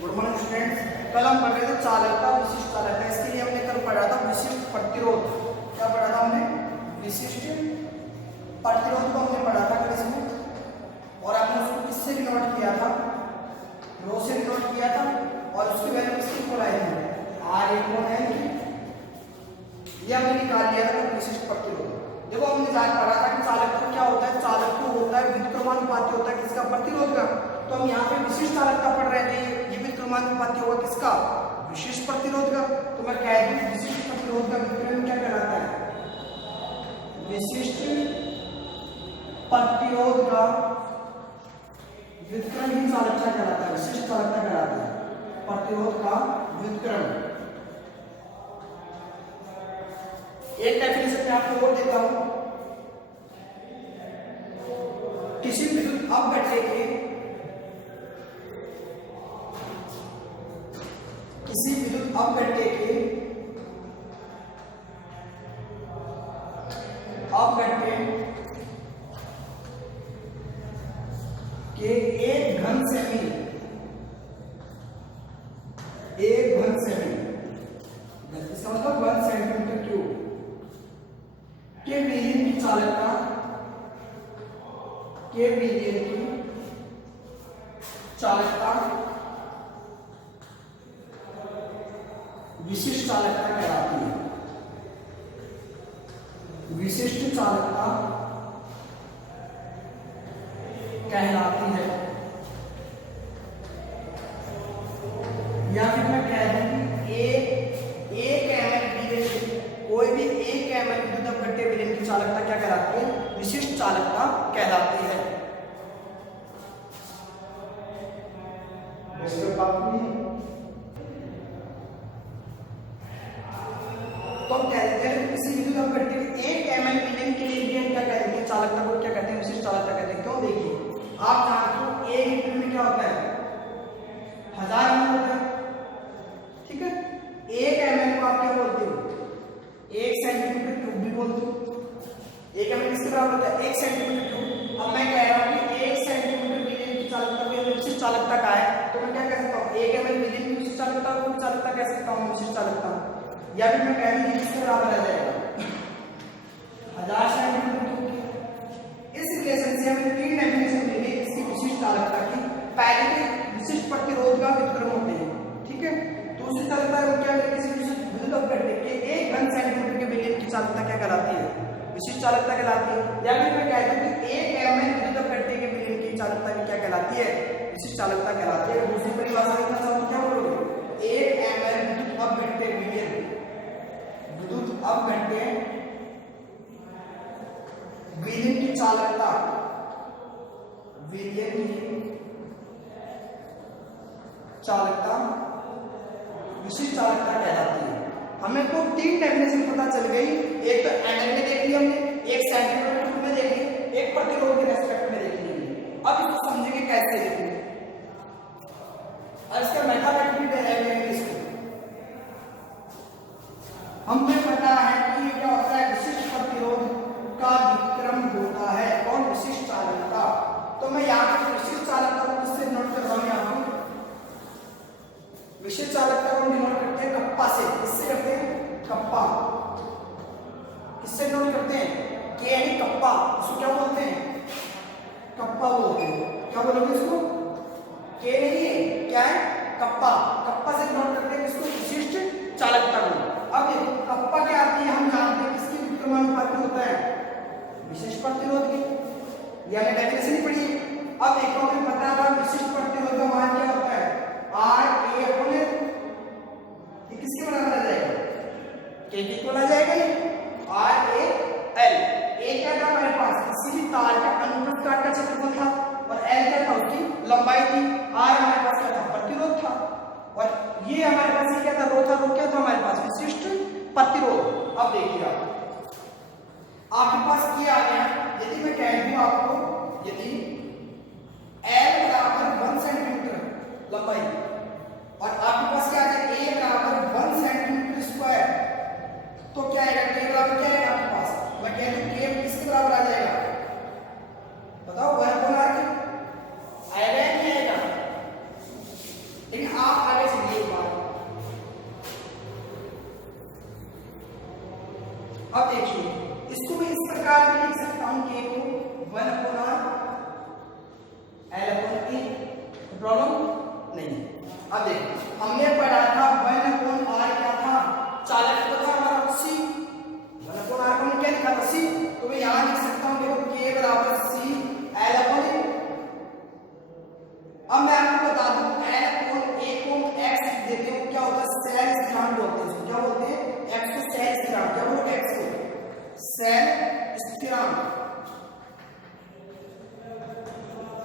Good morning students. कल हम पढ़ रहे थे चालकता, विशिष्ट चालकता। इसके लिए हमने कल पढ़ा था विशिष्ट प्रतिरोध। क्या पढ़ा था हमने? विशिष्ट प्रतिरोध को हमने पढ़ा था कल इसमें, और आपने उसको किससे डिनोट किया था? रो से डिनोट किया था, और उसकी वैल्यू किसकी बोलाई थी? आर इक्वल है, ये हमने निकाल लिया था विशिष्ट प्रतिरोध। देखो हमने जान पढ़ा था कि चालकता क्या होता है? चालकता होता है व्युत्क्रमानुपाती होता है किसका? प्रतिरोध का। तो हम यहाँ पे विशिष्ट चालकता पढ़ रहे थे, ये व्युत्क्रमानुपाती होगा किसका? विशिष्ट प्रतिरोध का। तो मैं कह दूं विशिष्ट प्रतिरोध का व्युत्क्रम क्या कहलाता है? विशिष्ट प्रतिरोध का व्युत्क्रम ही चालकता कहलाता है, विशिष्ट चालकता कहलाता है। प्रतिरोध का व्युत्क्रम। एक डेफिनेशन मैं आपको और देता हूं। किसी विद्युत अपघट्य के एक घन सेमी इसका मतलब 1 सेंटीमीटर क्यूब के विलयन की चालकता, विशिष्ट चालकता कहलाती है। विशिष्ट चालकता कहलाती है। या फिर मैं कह दूं कोई भी 1 ml विद्युत अपघट्य विलयन की चालकता क्या कहलाती है? विशिष्ट चालकता कहलाती है। तो हम कह देते हैं किसी विद्युत अपघट्य 1 ml विलयन के लिए क्या कहते हैं? चालकता को क्या कहते हैं? विशिष्ट चालकता कहते हैं। क्यों? देखिए आप जानते हो 1 लीटर में क्या होता है? 1000 ml होता है, ठीक है। 1 ml को आप क्या बोलते हो? 1 सेंटीमीटर क्यूब भी बोलते हो। 1 ml किसके बराबर होता है? 1 सेंटीमीटर क्यूब। अब मैं कह रहा हूं कि 1 सेंटीमीटर विलयन की चालकता को विशिष्ट चालकता का है, तो मैं क्या कह सकता हूं? 1 ml विलयन की विशिष्ट चालकता को चालकता कह सकता हूं, विशिष्ट चालकता। या फिर मैं कह दूं किसके बराबर आ जाएगा? 1000 सेंटीमीटर क्यूब। इस रिलेशन से हमें 3 डेफिनेशन मिली इसकी विशिष्ट चालकता की। पहले विशिष्ट प्रतिरोध का व्युत्क्रम होते हैं, ठीक है। दूसरी चालकता को क्या है? किसी विद्युत अपघट्य के 1 घन सेंटीमीटर के विलयन की चालकता क्या कहलाती है? विशिष्ट चालकता कहलाती है। या फिर मैं कह दूं कि 1 ml विद्युत अपघट्य के विलयन की चालकता क्या कहलाती है? विशिष्ट चालकता कहलाती है। दूसरी परिभाषा लिखना चाहूं, क्या बोलोगे? 1 ml विद्युत अपघट्य विलयन की चालकता, विशिष्ट चालकता कहलाती है। हमें तो 3 डेफिनेशन पता चल गई। एक तो एमएल में देख ली हमने, एक सेंटीमीटर क्यूब में देख ली, एक प्रतिरोध के रेस्पेक्ट में देख ली। अब इसको समझेंगे कैसे देखेंगे, और इसका मैथमेटिकल डेरिवेटिव इसको हमें पता है कि क्या होता है? विशिष्ट प्रतिरोध का व्युत्क्रम होता है। कौन? विशिष्ट चालकता। तो मैं यहाँ पे विशिष्ट चालकता को किससे नोट कर रहा हूँ? यहाँ पे विशिष्ट चालकता को डिनोट करते हैं कप्पा से। किससे करते हैं? कप्पा। किससे डिनोट करते हैं? के यानी कप्पा। उसको क्या बोलते हैं? कप्पा बोलते हैं। क्या बोलोगे इसको? के नहीं है, क्या है? कप्पा। कप्पा से डिनोट करते हैं किसको? विशिष्ट चालकता को। अब देखो कप्पा क्या आती है? हम जानते हैं किसकी व्युत्क्रमानुपाती होता है? विशिष्ट प्रतिरोध की। यानी डेफिनेशन ही पढ़िए। अब देखो हमें पता था विशिष्ट प्रतिरोध का मान क्या होता है? R A upon L। ये किसके बराबर आ जाएगा? K की इक्वल आ जाएगा ये। R A L। A क्या था हमारे पास? किसी भी तार का अनुप्रस्थ काट का क्षेत्रफल था, और L क्या था? उसकी लंबाई थी। R हमारे पास क्या था? प्रतिरोध था। और ये हमारे पास ये क्या था? रो था। रो क्या था हमारे पास? विशिष्ट प्रतिरोध। अब देखिए आपके पास क्या आ गया? यदि मैं कह दूं आपको, यदि L बराबर 1 सेंटीमीटर लंबाई, और आपके पास क्या है? A बराबर 1 सेंटीमीटर स्क्वायर, तो क्या आएगा? K बराबर क्या आएगा आपके पास? मैं कह दूं K किसके बराबर आ जाएगा? बताओ 1 कौन आ गया? आएगा या नहीं आएगा? लेकिन आप प्रॉब्लम नहीं है। अब देखो हमने पढ़ा था 1/r क्या था, चालक तो था हमारा c, 1/r को क्या लिखा था c, तो मैं यहां लिख सकता हूं देखो k बराबर c l/a। अब मैं आपको बता दूं l/a को x देते हो क्या होता है, सेल स्थिरांक बोलते हैं इसको, क्या बोलते हैं, x को सेल स्थिरांक, क्या बोलोगे x को सेल स्थिरांक।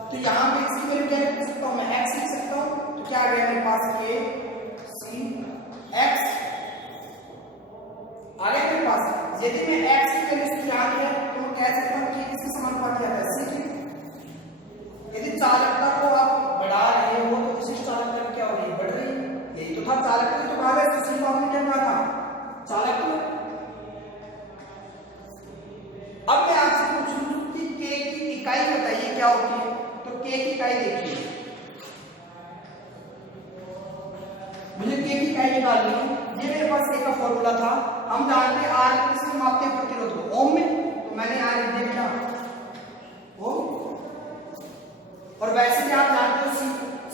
तो यहां पे इसकी वैल्यू क्या लिख सकता हूं मैं, x लिख सकता हूं, तो क्या आ गया मेरे पास k c x आ गया मेरे पास। यदि मैं x की वैल्यू स्थिरांक है तो मैं कह सकता हूं कि इसके समानुपाती आता है c की। यदि चालकता को आप बढ़ा रहे हो तो विशिष्ट चालकता क्या हो रही है, बढ़ रही है, यही तो था चालकता तो कहा है, सुशील को आपने क्या कहा था, चालकता। अब मैं आपसे पूछूं कि k की इकाई बताइए क्या होती है, तो k की इकाई देखिए, मुझे k की इकाई निकालनी है। ये मेरे पास k का फॉर्मूला था, हम जानते हैं r को किसमें मापते हैं, प्रतिरोध को ओम में, तो मैंने r लिख दिया क्या ओम। और वैसे भी आप जानते हो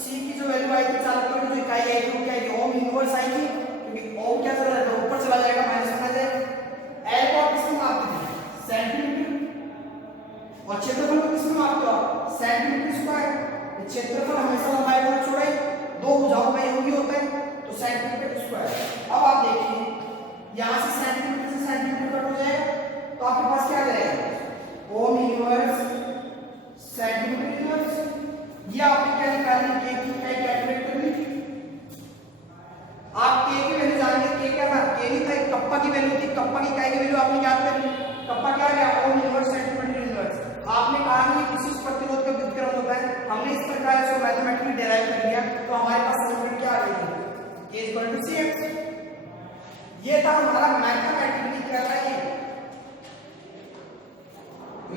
c की जो वैल्यू आई थी, चालकता की जो इकाई आई थी वो क्या है, ओम इनवर्स आई थी, क्योंकि ओम क्या चला जाएगा, ऊपर चला जाएगा, माइनस में आ जाएगा। l को आप किसमें मापते थे, सेंटीमीटर, और क्षेत्रफल को किसमें मापते हो आप, सेंटीमीटर स्क्वायर। क्षेत्रफल हमेशा लंबाई गुणा चौड़ाई, दो भुजाओं का योग ही होता है, तो सेंटीमीटर स्क्वायर। अब आप देखिए यहां से सेंटीमीटर कट हो जाएगा, तो आपके पास क्या आ जाएगा, ओम इनवर्स सेंटीमीटर इनवर्स। ये आपने क्या निकालनी, k की इकाई कैलकुलेट करनी। आप k की वैल्यू जानेंगे, k क्या था, k नहीं था, कप्पा की वैल्यू थी, कप्पा की इकाई की वैल्यू आपने याद करनी, कप्पा क्या आ गया, ओम इनवर्स सेंटीमीटर इनवर्स। आपने कहा कि विशिष्ट प्रतिरोध का व्युत्क्रम होता है, हमने इस प्रकार इसको मैथमेटिकली डिराइव कर लिया, तो हमारे पास समीकरण क्या आ गई, k cx। ये था हमारा मैथमेटिकली क्या था, ये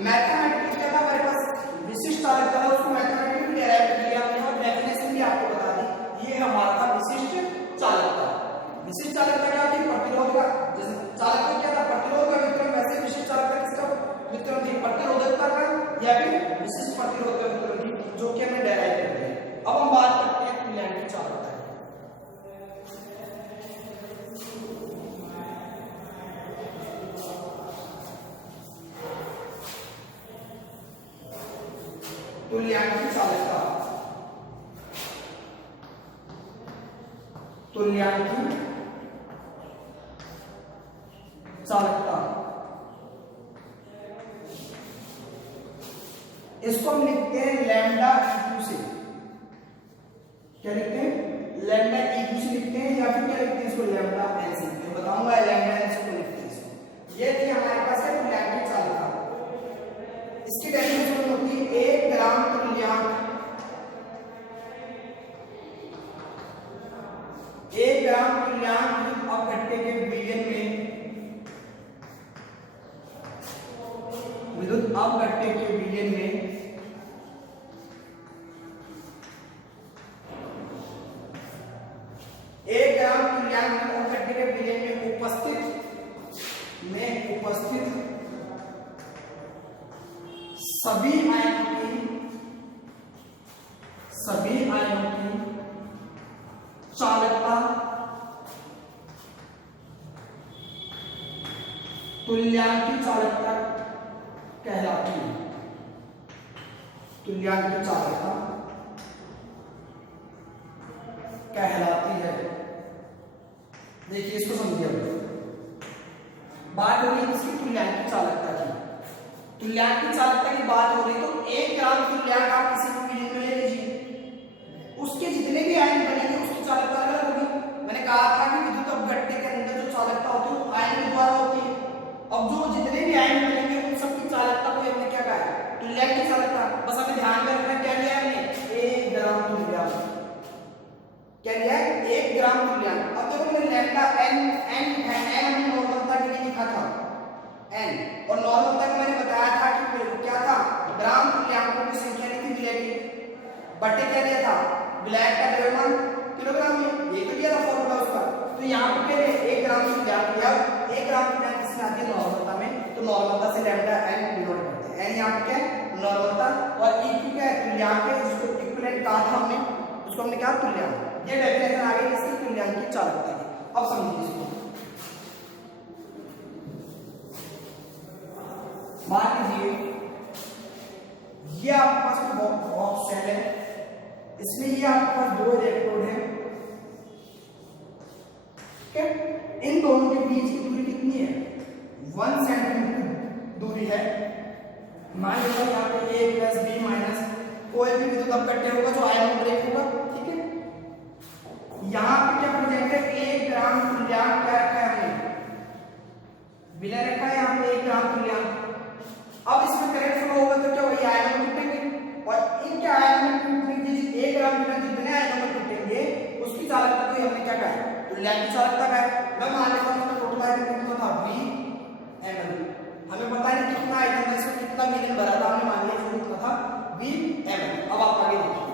मैथमेटिकली क्या था हमारे पास, विशिष्ट चालकता था, उसको मैथमेटिकली डिराइव कर लिया हमने, और डेफिनेशन भी आपको बता दी। ये हमारा था विशिष्ट चालकता। विशिष्ट चालकता क्या होती है, प्रतिरोध का, जैसे चालकता क्या था, प्रतिरोध का व्युत्क्रम, वैसे विशिष्ट चालकता किसका व्युत्क्रम थी, प्रतिरोधकता का, या फिर विशिष्ट प्रतिरोध का व्युत्क्रम थी, जो कि हमने डिराइव कर लिया। अब हम बात करते हैं तुल्यांक की चालकता। तुल्यांकी चालकता, तुल्यांकी चालकता, इसको हम लिखते हैं लैम्डा इक्यू से, क्या लिखते हैं, लैम्डा इक्यू से लिखते हैं, या फिर क्या लिखते हैं इसको, लैम्डा एन से लिखते हैं, बताऊंगा लैम्डा एन से लिखते हैं इसको। ये थी हमारे पास है तुल्यांकी चालकता। इसकी डेफिनेशन होती है 1 ग्राम तुल्यांक, 1 ग्राम तुल्यांक विद्युत अपघट्य के विलयन में, विद्युत अपघट्य के विलयन में 1 ग्राम तुल्यांक विद्युत अपघट्य के विलयन में उपस्थित सभी आयनों की चालकता तुल्यांकी चालकता कहलाती है, तुल्यांकी चालकता कहलाती है। देखिए इसको समझिए, बात हो रही है इसकी तुल्यांकी चालकता की, तुल्यांकी चालकता की बात हो रही, तो 1 ग्राम तुल्यांक आप किसी को विलयन में ले लीजिए, उसके जितने भी आयन बनेंगे उसकी चालकता अलग होगी। मैंने कहा था कि विद्युत अपघट्य के अंदर जो चालकता होती है वो आयन के द्वारा होती है। अब जो जितने भी आयन बनेंगे उन सबकी चालकता को हमने क्या कहा है, तुल्यांकी चालकता। बस हमें ध्यान में रखना क्या लिया हमने, 1 ग्राम तुल्यांक, क्या लिया है, 1 ग्राम तुल्यांक। अब देखो मैंने लैम्डा एन है, एन हमने नॉर्मलता के लिए लिखा था एन, और नॉर्मलता को मैंने बताया था कि क्या था, ग्राम तुल्यांकों की संख्या लिखी मिलेगी, बटे क्या लिया था, ब्लैक का द्रव्यमान किलोग्राम में, ये तो दिया था फॉर्मूला उसका। तो यहाँ पे क्या है, 1 ग्राम तुल्यांक लिया, 1 ग्राम तुल्यांक किसमें आती है, नॉर्मलता में, तो नॉर्मलता से लैम्डा एन डिनोट करते हैं, एन यहाँ पे क्या है, नॉर्मलता, और ई क्या है, तुल्यांक है, जिसको इक्विवेलेंट कहा था हमने, उसको हमने क्या तुल्यांक। ये डेफिनेशन आ गई इसकी तुल्यांक की चालकता की। अब समझिए इसको, मान लीजिए ये आपके पास बॉक्स सेल है, इसमें ये आपके पास 2 इलेक्ट्रोड है, ठीक है। इन दोनों के बीच की दूरी कितनी है, 1 सेंटीमीटर दूरी है। मान लीजिए यहाँ पे a प्लस b माइनस कोई भी विद्युत अपकट्य होगा जो आयन ब्रेक होगा, ठीक है। यहाँ पे क्या प्रेजेंट है, 1 ग्राम तुल्यांक क्या रखा है हमने, विलय रखा है यहाँ पे 1 ग्राम तुल्यांक। अब इसमें करंट फ्लो होगा तो क्या वही आयन में टूटेंगे, और इनके आयन में टूटने की 1 ग्राम तुल्यांक जितने आयनों में टूटेंगे उसकी चालकता को हमने क्या कहा, तुल्यांक की चालकता का है। मैं मान लेता हूं इसका टोटल आयतन कितना था, V ml। हमें पता नहीं कितना आयतन था, इसमें कितना मिलियन भरा था, हमने मान लिया कितना था, V ml। अब आप आगे देखिए,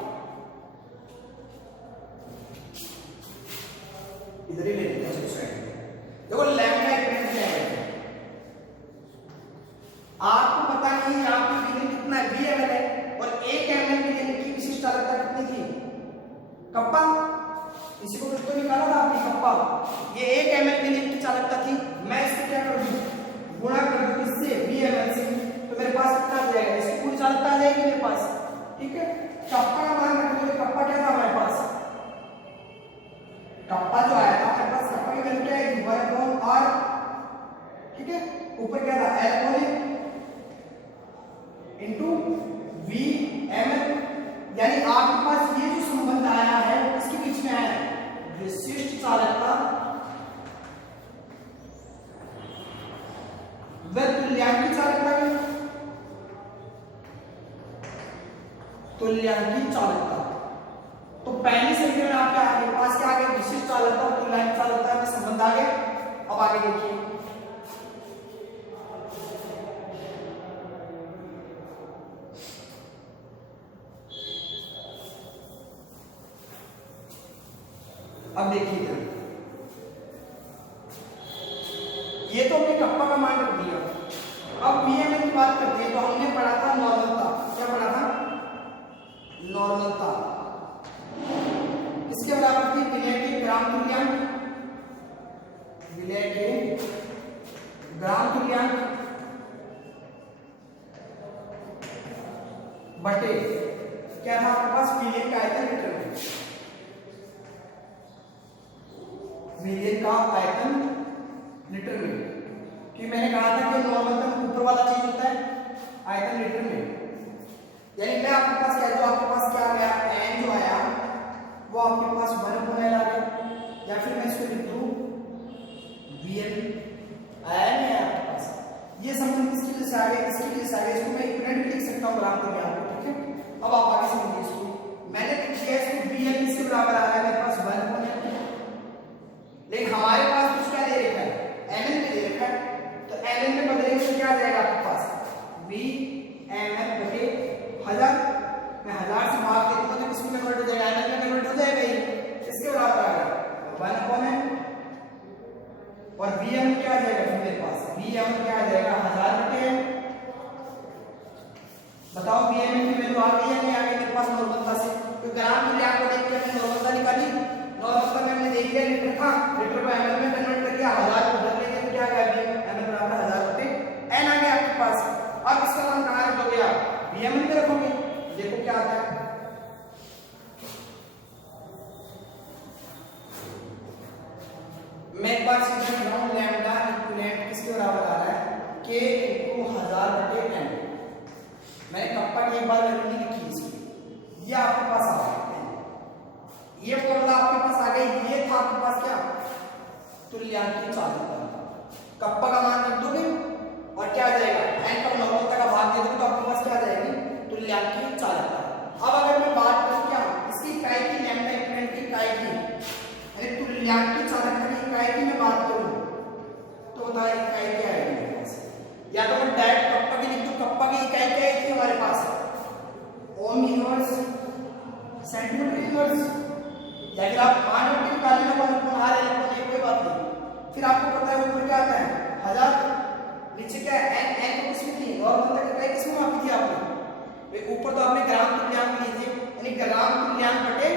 इधर ही ले लेते हैं इस साइड में। देखो लैम्डा इक्विवेलेंट क्या है, आपको पता नहीं यहाँ पे मिलियन कितना है, V ml है, और 1 ml मिलियन की विशिष्ट चालकता कितनी थी, कप्पा। इसी को कुछ तो निकाला था आपने, कप्पा। ये 1 ml मिलियन की चालकता थी, मैं इसको क्या कर दूं, गुणा कर दूं किससे, V ml से, तो मेरे पास कितना आ जाएगा, इसकी पूरी चालकता आ जाएगी मेरे पास, ठीक है। कप्पा का मान रख दो, कप्पा क्या था हमारे पास, कप्पा जो आया था हमारे पास, कप्पा की वैल्यू क्या है, 1/r, ठीक है। ऊपर क्या था, L इनटू V ml, यानी आपके पास ये जो संबंध आया है वो किसके बीच में आया है, विशिष्ट चालकता व तुल्यांकी चालकता में, तुल्यांकी चालकता। तो पहली संख्या में आपके पास क्या आ गया, विशिष्ट चालकता और तुल्यांकी चालकता में संबंध आ गया। अब आगे देखिए, अब देखिए ये तो हमने कप्पा का मान रख दिया। अब VML की बात करते हैं, तो हमने पढ़ा था नॉर्मलता, क्या पढ़ा था, नॉर्मलता किसके बराबर थी, विलय के ग्राम तुल्यांक, विलय के ग्राम तुल्यांक बटे क्या था आपके पास, विलय का आयतन लीटर में, विलय का आयतन लीटर में। कि मैंने कहा था कि नॉर्मल ऊपर वाला चीज होता है आयतन लीटर में, यानी मैं आपके पास क्या, जो आपके पास क्या आ गया, n जो आया वो आपके पास 1/l आ गया, या फिर मैं इसको लिख दूं VL आया नहीं आपके पास। ये संबंध किसकी वजह से आ गया, इसकी वजह से आ गया, इसको मैं इक्विवेलेंट लिख सकता हूं ग्राम तुल्यांक, ठीक है। अब आप आगे समझिए इसको, मैंने लिख दिया इसको VL किसके बराबर आ गया, मेरे पास 1/l, लेकिन हमारे पास कुछ क्या दे रखा है, ml में दे रखा है, तो ml में बदलेंगे तो क्या आ जाएगा आपके पास, V ml बटे 1000। मैं 1000 से भाग देता हूं तो किसमें कन्वर्ट हो जाएगा, ml में कन्वर्ट हो जाएगा, ये इसके बराबर आ गया 1/m, और V ml क्या आ जाएगा फिर मेरे पास, V ml क्या आ जाएगा 1000 बटे, बताओ V ml की वैल्यू आ गई या नहीं आ गई मेरे पास नॉर्मलता से। तो ग्राम तुल्यांक को देख के हमने नॉर्मलता निकाली, नॉर्मलता में हमने देख लिया लीटर था, लीटर को ml में कन्वर्ट कर दिया, 1000 को बदल लेंगे तो क्या आ गया, ml बराबर 1000 बटे n आ गया आपके पास। अब इसका मान कहां रखोगे आप, VML में रखोगे, देखो क्या आता है, मैं एक बार सीधे लिख रहा हूं, लैम्डा इक्विवेलेंट किसके बराबर आ रहा है, K × 1000 बटे n। मैंने कप्पा की एक बार वैल्यू नहीं लिखी इसकी, ये आपके पास आ गया, ये फॉर्मूला आपके पास आ गई, ये था आपके पास क्या, तुल्यांकी चालकता। कप्पा का मान रख दोगे और क्या आ जाएगा, n का नॉर्मलता का भाग दे दोगे तो आपके पास क्या आ जाएगी, तुल्यांकी चालकता। अब अगर मैं बात करूं क्या इसकी इकाई की, लैम्डा इक्विवेलेंट की इकाई की, यानी तुल्यांकी चालकता की इकाई की मैं बात करूं तो बताइए इकाई क्या है मेरे पास, या तो मैं डायरेक्ट कप्पा की लिख दूं, कप्पा की इकाई क्या थी हमारे पास, ओम इनवर्स सेंटीमीटर इनवर्स, या फिर आप 5 बटे निकाल लेना, 1/r कोई बात नहीं। फिर आपको पता है ऊपर क्या आता है 1000, नीचे क्या है n, n को किसमें थी, नॉर्मल तक इकाई किसमें मापी थी आपने, ऊपर तो आपने ग्राम तुल्यांक ली थी, यानी ग्राम तुल्यांक बटे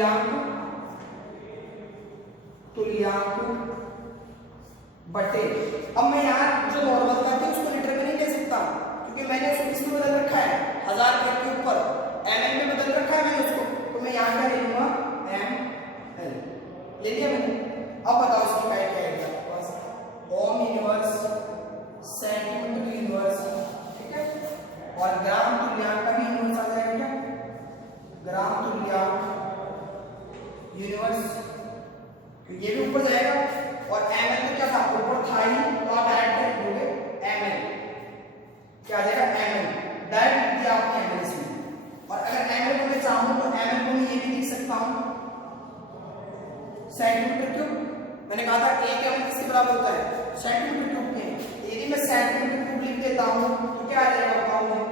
तुल्यांक बटे, अब मैं यहाँ जो नॉर्मल था उसको लीटर में नहीं ले सकता क्योंकि मैंने उसको इसमें बदल रखा है 1000 के ऊपर ml में बदल रखा है मैंने उसको, तो मैं यहाँ क्या ले लूंगा ml ले लिया मैंने। अब बताओ इसकी क्या आएगी आपके पास, ओम इनवर्स सेंटीमीटर इनवर्स, ठीक है, और ग्राम तुल्यांक का भी इनवर्स आ जाएगा क्या, ग्राम तुल्यांक यूनिवर्स, ये भी ऊपर जाएगा। और ml तो क्या था ऊपर था ही, तो आप डायरेक्ट लिखोगे ml, क्या आ जाएगा ml, डायरेक्ट लिख दिया आपने ml इसमें। और अगर ml को मैं चाहूं तो ml को मैं ये भी लिख सकता हूं सेंटीमीटर क्यूब, मैंने कहा था 1 ml किसके बराबर होता है सेंटीमीटर क्यूब के, यदि मैं सेंटीमीटर क्यूब लिख देता हूं तो क्या आ जाएगा बताओ मुझे।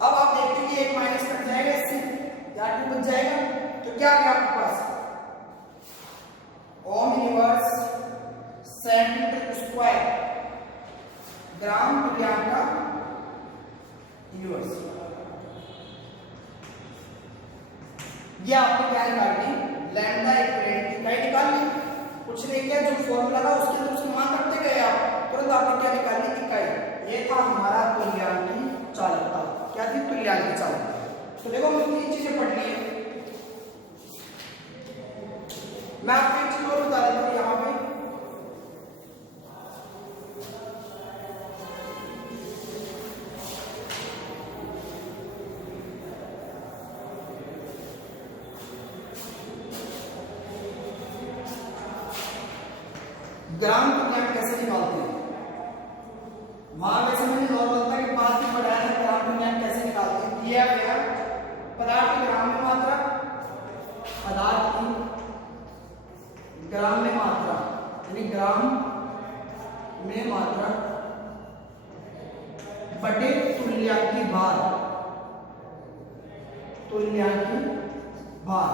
अब आप देखते हैं कि 1 माइनस कट जाएगा इससे, या 2 बच जाएगा, तो क्या आ गया आपके पास ओम इनवर्स सेंटीमीटर स्क्वायर ग्राम तुल्यांक का इनवर्स। ये आपने क्या निकालनी, लैम्डा इक्विवेलेंट की क्या निकालनी, कुछ नहीं किया, जो फॉर्मूला था उसके अंदर उसको मान रखते गए आप, तुरंत आपने क्या निकालनी इकाई। ये था हमारा तुल्यांकी चालकता, क्या थी तुल्यांकी चालकता। तो देखो हमने 3 चीजें पढ़ ली है, मैं आपको एक चीज और बता देता हूं यहाँ पे, ग्राम तुल्यांक कैसे निकालते हैं, वहां वैसे मैंने नॉर्मलता के बाद भी पढ़ाया था ग्राम तुल्यांक कैसे निकालते हैं। दिया गया पदार्थ की ग्राम में मात्रा, पदार्थ की ग्राम में मात्रा, यानी ग्राम में मात्रा बटे तुल्यांकी भार, तुल्यांकी भार,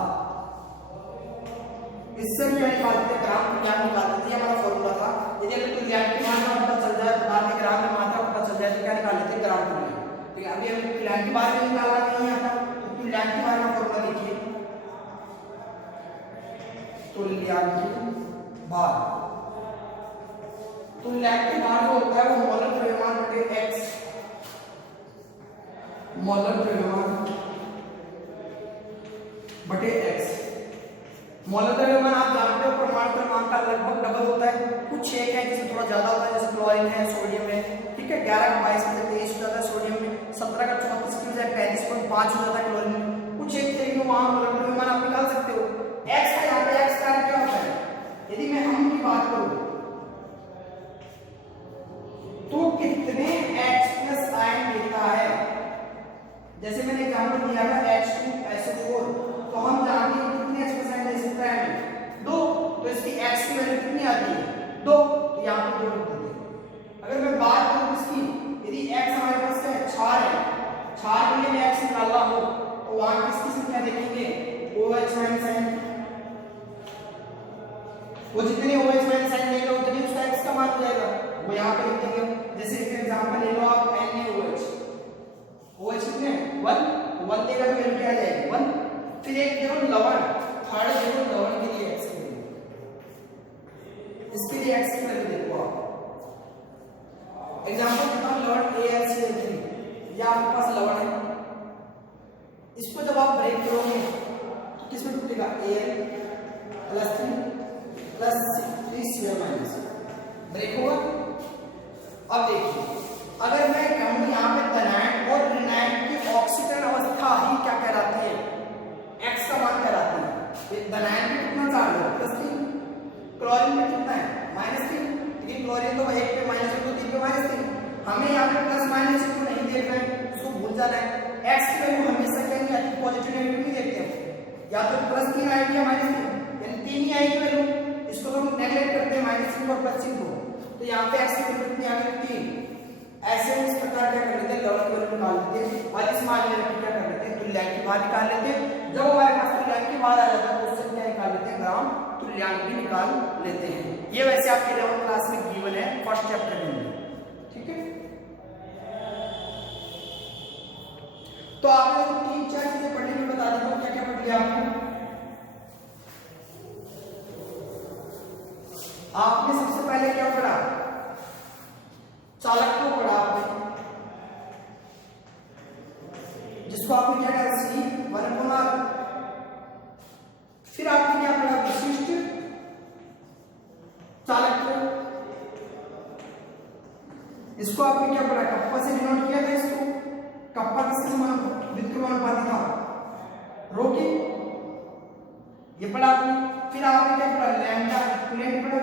इससे क्या निकालते हैं ग्राम तुल्यांक निकालते थे, हमारा फॉर्मूला था। यदि हमें तुल्यांकी भार का पता चल जाए, पदार्थ के ग्राम में मात्रा पता चल जाए तो क्या निकाल लेते हैं ग्राम तुल्यांक, ठीक है। अभी हमें तुल्यांकी भार भी निकालना नहीं आता, तो तुल्यांकी भार का फॉर्मूला लिखिए, तुल्यांकी भार, तुल्यांकी भार जो होता है वो मोलर द्रव्यमान बटे x, मोलर द्रव्यमान बटे x। मोलर द्रव्यमान आप जानते हो परमाणु क्रमांक का लगभग डबल होता है, कुछ एक है जिसमें थोड़ा ज्यादा होता है, जैसे क्लोरीन है, सोडियम है, ठीक है, 11 का 22 में 23 हो जाता है सोडियम में, 17 का 34 की बजाय 35.5 हो जाता है क्लोरीन में, कुछ एक तरीके वहां मोलर द्रव्यमान आप निकाल सकते हो। x का यहाँ पे x का क्या होता है, यदि मैं हम की बात करूं तो कितने H+ आयन लेता है, जैसे मैंने एग्जांपल दिया था H2SO4, तो हम जानते हैं कितने H+ आयन ले सकता है, 2, तो इसकी x की वैल्यू कितनी आती है 2, तो यहाँ पे 2 लिख देते हैं। अगर मैं बात करूं इसकी, यदि x हमारे पास क्या है क्षार है, क्षार के लिए x निकालना हो तो वहां किसकी संख्या देखेंगे OH- आयन, वो जितने OH- आयन लेगा उतने उसका x का मान हो जाएगा, वो यहाँ पे लिख देंगे। जैसे एक एग्जांपल ले लो आप NaOH, OH कितने 1 देगा तो वैल्यू क्या आ जाएगी 1। फिर एक देखो लवण, थर्ड देखो लवण के लिए x की वैल्यू, इसके लिए x की वैल्यू देखो आप, एग्जांपल देता हूं लवण AlCl3, ये आपके पास लवण है, इसको जब आप ब्रेक करोगे तो किसमें टूटेगा Al+3 + 3Cl- ब्रेक होगा। अब देखिए अगर मैं कहूं यहाँ पे धनायन और ऋणायन की ऑक्सीकरण अवस्था ही क्या कहलाती है, x का मान कहलाती है। धनायन में कितना चार्ज है +3, क्लोरीन में कितना है -3, लेकिन क्लोरीन तो 1 पे -1 तो 3 पे -3, हमें यहाँ पे प्लस माइनस को नहीं देखना है, उसको भूल जाना है। x की वैल्यू हमेशा क्या नहीं आती, पॉजिटिव नेगेटिव नहीं देखते हैं, या तो +3 आएगी या -3, यानी 3 ही आएगी वैल्यू, इसको तो हम नेगलेक्ट करते हैं -3 और +3 को, तो यहाँ पे x की वैल्यू कितनी आ गई 3। ऐसे इस प्रकार क्या कर लेते हैं लवण की वैल्यू निकाल लेते हैं, और इस मामले में क्या कर लेते हैं तुल्यांकी भार निकाल लेते हैं। जब हमारे पास तुल्यांकी भार आ जाता है तो उससे क्या निकाल लेते हैं ग्राम तुल्यांक भी निकाल लेते हैं। ये वैसे आपके 11th क्लास में गिवन है फर्स्ट चैप्टर में, ठीक है। तो आपने 3-4 चीजें पढ़नी पढ़ लिया आपने सबसे पहले क्या पढ़ा, चालक को पढ़ा आपने, जिसको आपने क्या कहा सी 1/r। फिर आपने क्या पढ़ा, विशिष्ट चालक को, इसको आपने क्या पढ़ा, कप्पा से डिनोट किया था इसको। कप्पा किसके समानुपाती था, रो के, ये पढ़ा आपने। फिर आपने क्या पढ़ा, लैम्डा इक्विवेलेंट पढ़ा।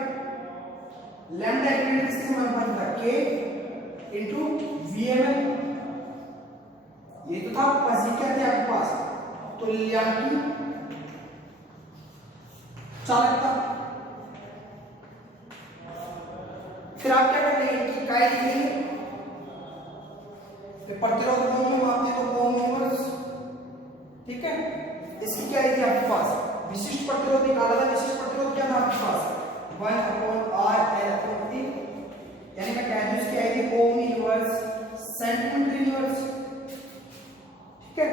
लैम्डा इक्विवेलेंट किसके समानुपाती था, k इनटू VML। ये तो था पसी क्या थे आपके पास, तुल्यांकी चालकता। फिर आप क्या करते हैं, इनकी इकाई लिखेंगे, प्रतिरोध ओम में मापते हैं तो ओम इनवर्स, ठीक है। इसकी क्या थी आपके पास, विशिष्ट प्रतिरोध निकाला था। विशिष्ट प्रतिरोध क्या था आपके पास, 1/r/L/T, यानी मैं कह दूं इसकी आई थी ओम इनवर्स सेंटीमीटर इनवर्स, ठीक है।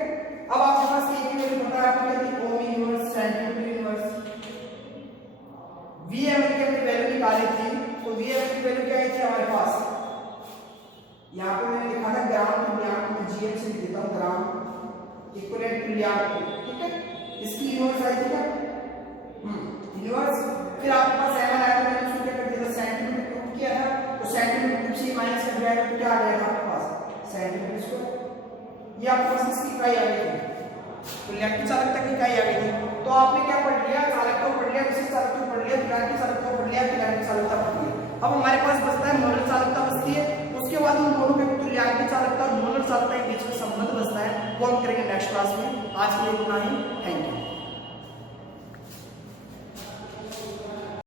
अब आपके पास एक ही वैल्यू पता है, आपको क्या थी, ohm inverse centimetre inverse. VML की हमने वैल्यू निकाली थी, तो VML की वैल्यू क्या आई थी हमारे पास, यहाँ पे मैंने लिखा था ग्राम टू ग्राम, मैं GM से लिख देता हूँ, ग्राम इक्विवेलेंट टू लियांग, ठीक है। इसकी इनवर्स आई थी क्या, इनवर्स। फिर आपके पास ml आया, तो मैंने उसको क्या कर दिया था, सेंटीमीटर क्यूब किया था, तो सेंटीमीटर क्यूब से माइनस कर दिया तो क्या आ जाएगा आपके पास, सेंटीमीटर स्क्वायर। ये आपके पास इसकी इकाई आ गई थी, तो लियांग चालकता की इकाई आ गई थी। तो आपने क्या पढ़ लिया, चालकता को पढ़ लिया, विशिष्ट चालकता को पढ़ लिया, लियांग चालकता को पढ़ लिया, लियांग चालकता पढ़ लिया। अब हमारे पास बचता है मोलर चालकता बचती है। उसके बाद उन दोनों के तुल्यांकी चालकता और मोलर चालकता के बीच में संबंध बचता है, वो हम करेंगे नेक्स्ट क्लास में। आज के लिए इतना ही, थैंक यू।